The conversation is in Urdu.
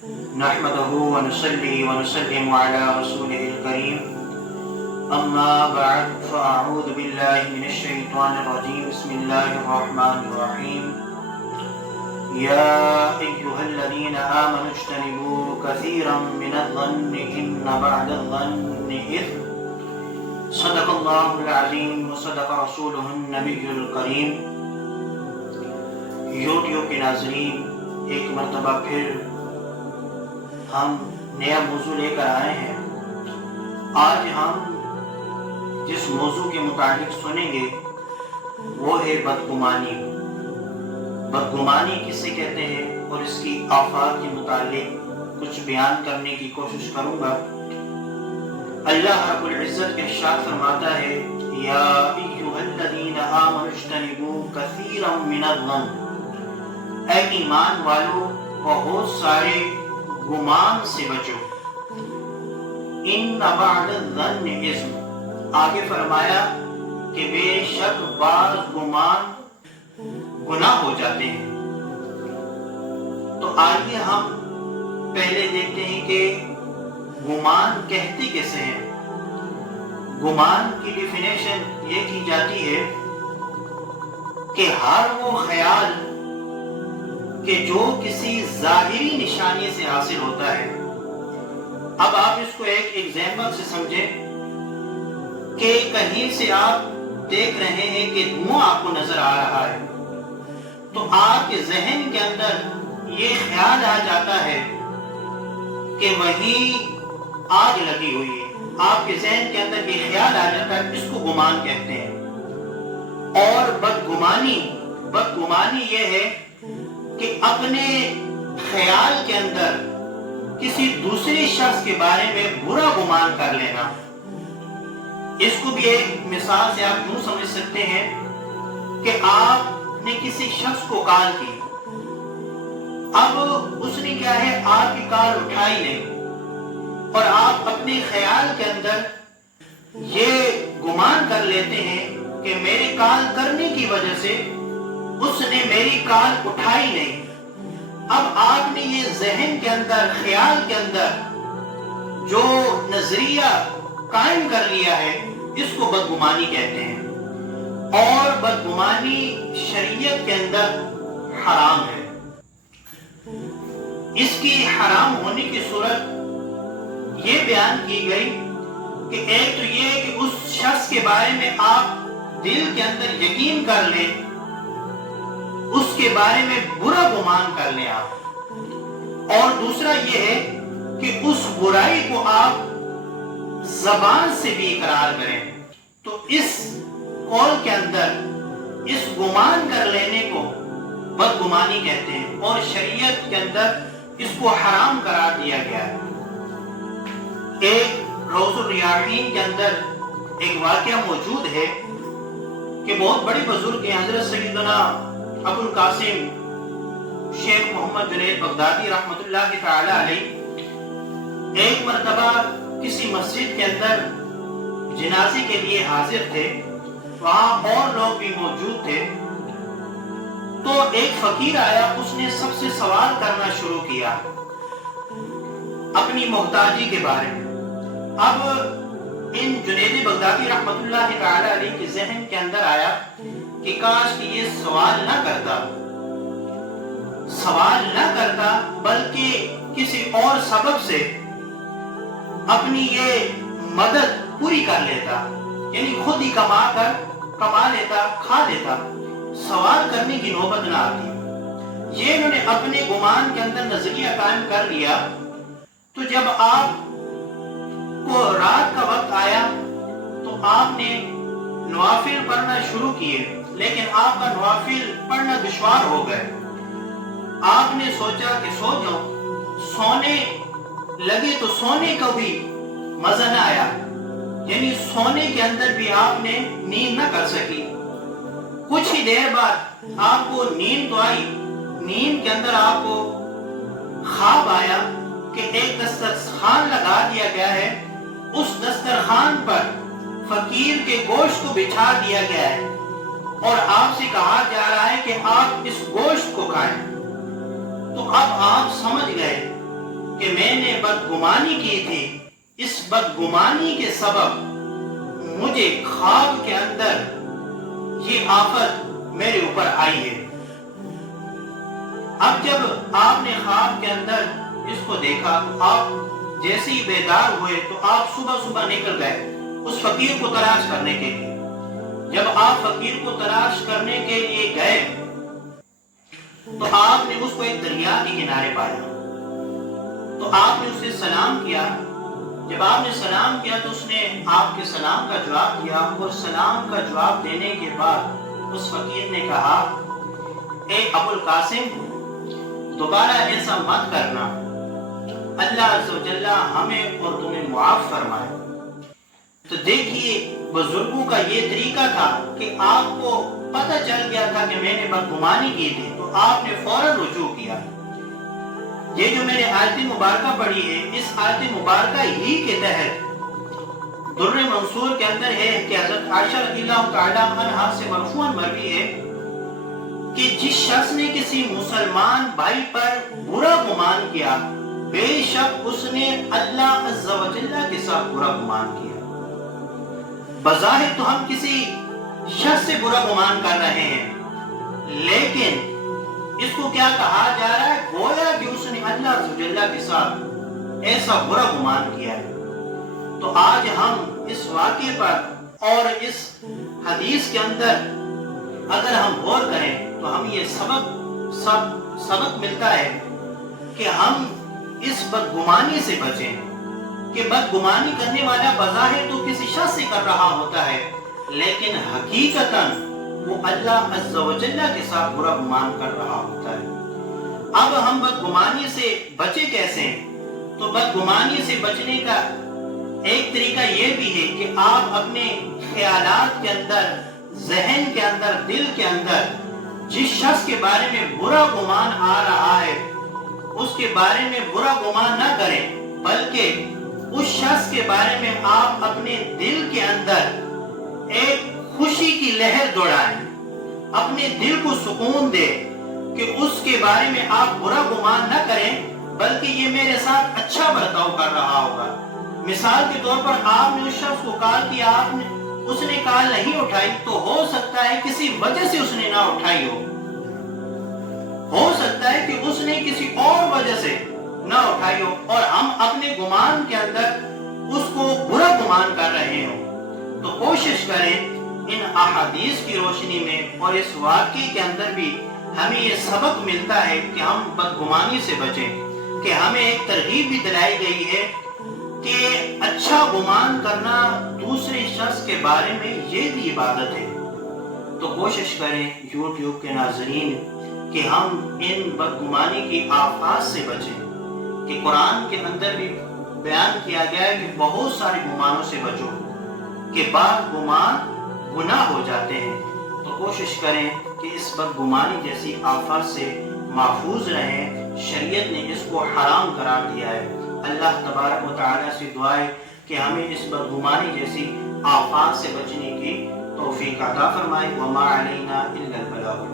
نحمده ونصلي ونسلم على رسوله الكريم أما بعد فأعوذ بالله من الشيطان الرجيم بسم الله الرحمن الرحيم يا أيها الذين آمنوا اجتنبوا كثيرا من الظن إن بعد الظن إثم صدق الله العظيم وصدق رسوله النبي الكريم۔ یوٹیوب کے ناظرین، ایک مرتبہ پھر ہم نیا موضوع لے کر آئے ہیں۔ آج ہم جس موضوع کے متعلق سنیں گے وہ ہے بدگمانی۔ بدگمانی کسے کہتے ہیں اور اس کی آفات کے متعلق کچھ بیان کرنے کی کوشش کروں گا۔ اللہ رب العزت ارشاد فرماتا ہے یا ایھا الذین آمنوا اجتنبوا کثیرا من الظن، اے ایمان والو بہت سارے گمان سے بچو۔ ان بعد الظن اثم، آگے فرمایا کہ بے شک بعض گمان گناہ ہو جاتے ہیں۔ تو آئیے ہم پہلے دیکھتے ہیں کہ گمان کہتے کیسے ہیں۔ گمان کی ڈیفینیشن یہ کی جاتی ہے کہ ہر وہ خیال کہ جو کسی ظاہری نشانی سے حاصل ہوتا ہے۔ اب آپ اس کو ایک ایگزامپل سے سمجھیں کہ کہیں سے آپ دیکھ رہے ہیں کہ دھواں آپ کو نظر آ رہا ہے، تو آپ کے ذہن کے اندر یہ خیال آ جاتا ہے کہ وہیں آگ لگی ہوئی ہے۔ آپ کے ذہن کے اندر یہ خیال آ جاتا ہے، اس کو گمان کہتے ہیں۔ اور بدگمانی یہ ہے کہ اپنے خیال کے اندر کسی دوسرے شخص کے بارے میں برا گمان کر لینا۔ اس کو بھی ایک مثال سے آپ یوں سمجھ سکتے ہیں کہ آپ نے کسی شخص کو کال کی، اب اس نے کیا ہے آپ کی کال اٹھائی نہیں، اور آپ اپنے خیال کے اندر یہ گمان کر لیتے ہیں کہ میری کال کرنے کی وجہ سے اس نے میری کال اٹھائی نہیں۔ اب آپ نے یہ ذہن کے اندر، خیال کے اندر جو نظریہ قائم کر لیا ہے، اس کو بدگمانی کہتے ہیں۔ اور بدگمانی شریعت کے اندر حرام ہے۔ اس کی حرام ہونے کی صورت یہ بیان کی گئی کہ ایک تو یہ کہ اس شخص کے بارے میں آپ دل کے اندر یقین کر لیں، اس کے بارے میں برا گمان کر لیں آپ، اور دوسرا یہ ہے کہ اس برائی کو آپ زبان سے بھی اقرار کریں۔ تو اس قول کے اندر اس گمان کر لینے کو بدگمانی کہتے ہیں، اور شریعت کے اندر اس کو حرام قرار دیا گیا ہے۔ ایک روض الریاحین کے اندر ایک واقعہ موجود ہے کہ بہت بڑے بزرگ ہیں، حضرت سیدنا ابو القاسم شیخ محمد جنید بغدادی رحمت اللہ تعالی علیہ ایک مرتبہ کسی مسجد کے اندر جنازے کے لیے حاضر تھے، وہاں اور لوگ بھی موجود تھے۔ تو ایک فقیر آیا، اس نے سب سے سوال کرنا شروع کیا اپنی محتاجی کے بارے میں۔ اب ان جنید بغدادی رحمت اللہ تعالی علیہ کے ذہن کے اندر آیا کہ کاش کہ یہ سوال نہ کرتا بلکہ کسی اور سبب سے اپنی یہ مدد پوری کر لیتا، یعنی خود ہی کما لیتا، کھا لیتا، سوال کرنے کی نوبت نہ آتی۔ یہ انہوں نے اپنے گمان کے اندر نظریہ قائم کر لیا۔ تو جب آپ کو رات کا وقت آیا تو آپ نے نوافل پڑھنا شروع کیے، لیکن آپ کا نوافل پڑھنا دشوار ہو گئے۔ آپ نے سوچا کہ سو جاؤں، سونے لگے تو سونے کا بھی مزہ نہ آیا، یعنی سونے کے اندر بھی آپ نے نیند نہ کر سکی۔ کچھ ہی دیر بعد آپ کو نیند تو آئی، نیند کے اندر آپ کو خواب آیا کہ ایک دسترخوان لگا دیا گیا ہے، اس دسترخوان پر فقیر کے گوشت کو بچھا دیا گیا ہے، اور آپ سے کہا جا رہا ہے کہ آپ اس گوشت کو کھائیں۔ تو اب آپ سمجھ گئے بدگمانی کی تھی، اس بدگمانی کے سبب مجھے خواب کے اندر یہ آفت میرے اوپر آئی ہے۔ اب جب آپ نے خواب کے اندر اس کو دیکھا تو آپ جیسے ہی بیدار ہوئے تو آپ صبح صبح نکل گئے اس فقیر کو تلاش کرنے کے لیے۔ جب آپ فقیر کو تلاش کرنے کے لیے گئے تو آپ نے اس کو ایک دریا کے کنارے پایا، تو آپ نے اسے سلام کیا۔ جب آپ نے سلام کیا تو اس نے آپ کے سلام کا جواب دیا، اور سلام کا جواب دینے کے بعد اس فقیر نے کہا، اے ابو القاسم دوبارہ ایسا مت کرنا، اللہ عز و جل ہمیں اور تمہیں معاف فرمائے۔ تو دیکھیے بزرگوں کا یہ طریقہ تھا کہ آپ کو پتہ چل گیا تھا کہ میں نے بدگمانی کی تھی تو آپ نے فوراً رجوع کیا۔ یہ جو میں نے آیت مبارکہ پڑھی ہے، اس آیت مبارکہ ہی کے تحت در منصور کے اندر ہے کہ حضرت عائشہ رضی اللہ تعالی عنہا سے مرفوعاً مروی ہے کہ جس شخص نے کسی مسلمان بھائی پر برا گمان کیا، بے شک اس نے اللہ عز و جل کے ساتھ برا گمان کیا۔ بظاہر تو ہم کسی شخص سے برا گمان کر رہے ہیں، لیکن اس کو کیا کہا جا رہا ہے؟ گویا کہ اس نے اللہ عز و جل کے ساتھ ایسا برا گمان کیا ہے۔ تو آج ہم اس واقعے پر اور اس حدیث کے اندر اگر ہم غور کریں تو ہم یہ سبق ملتا ہے کہ ہم اس بدگمانی سے بچیں، کہ بدگمانی کرنے والا بظاہر تو کسی شخص سے کر رہا ہوتا ہے، لیکن حقیقتاً وہ اللہ عز و جل کے ساتھ برا گمان کر رہا ہوتا ہے۔ اب ہم بدگمانی سے بچے کیسے ہیں؟ تو بدگمانی سے بچنے کا ایک طریقہ یہ بھی ہے کہ آپ اپنے خیالات کے اندر، ذہن کے اندر، دل کے اندر جس شخص کے بارے میں برا گمان آ رہا ہے اس کے بارے میں برا گمان نہ کریں، بلکہ اس شخص کے بارے میں آپ اپنے دل کے اندر ایک خوشی کی لہر دوڑائیں، اپنے دل کو سکون دے کہ اس کے بارے میں آپ برا گمان نہ کریں بلکہ یہ میرے ساتھ اچھا برتاؤ کر رہا ہوگا۔ مثال کے طور پر آپ نے اس شخص کو کال کیا، اس نے کال نہیں اٹھائی، تو ہو سکتا ہے کسی وجہ سے اس نے نہ اٹھائی ہو سکتا ہے کہ اس نے کسی اور وجہ سے نہ اٹھائی ہو، اور ہم اپنے گمان کے اندر اس کو برا گمان کر رہے ہوں۔ تو کوشش کریں ان احادیث کی روشنی میں اور اس واقعے کے اندر بھی ہمیں یہ سبق ملتا ہے کہ ہم بدگمانی سے بچیں، کہ ہمیں ایک ترغیب بھی دلائی گئی ہے کہ اچھا گمان کرنا دوسرے شخص کے بارے میں یہ بھی عبادت ہے۔ تو کوشش کریں یوٹیوب کے ناظرین کہ ہم ان بدگمانی کی آفات سے بچیں، کہ قرآن کے اندر بھی بیان کیا گیا ہے کہ بہت سارے گمانوں سے بچو، کہ بعض گمان گناہ ہو جاتے ہیں۔ تو کوشش کریں کہ اس بدگمانی جیسی آفات سے محفوظ رہیں۔ شریعت نے اس کو حرام قرار دیا ہے۔ اللہ تبارک و تعالیٰ سے دعا ہے کہ ہمیں اس بدگمانی جیسی آفات سے بچنے کی توفیق عطا فرمائے۔ وما علینا الا البلاغ۔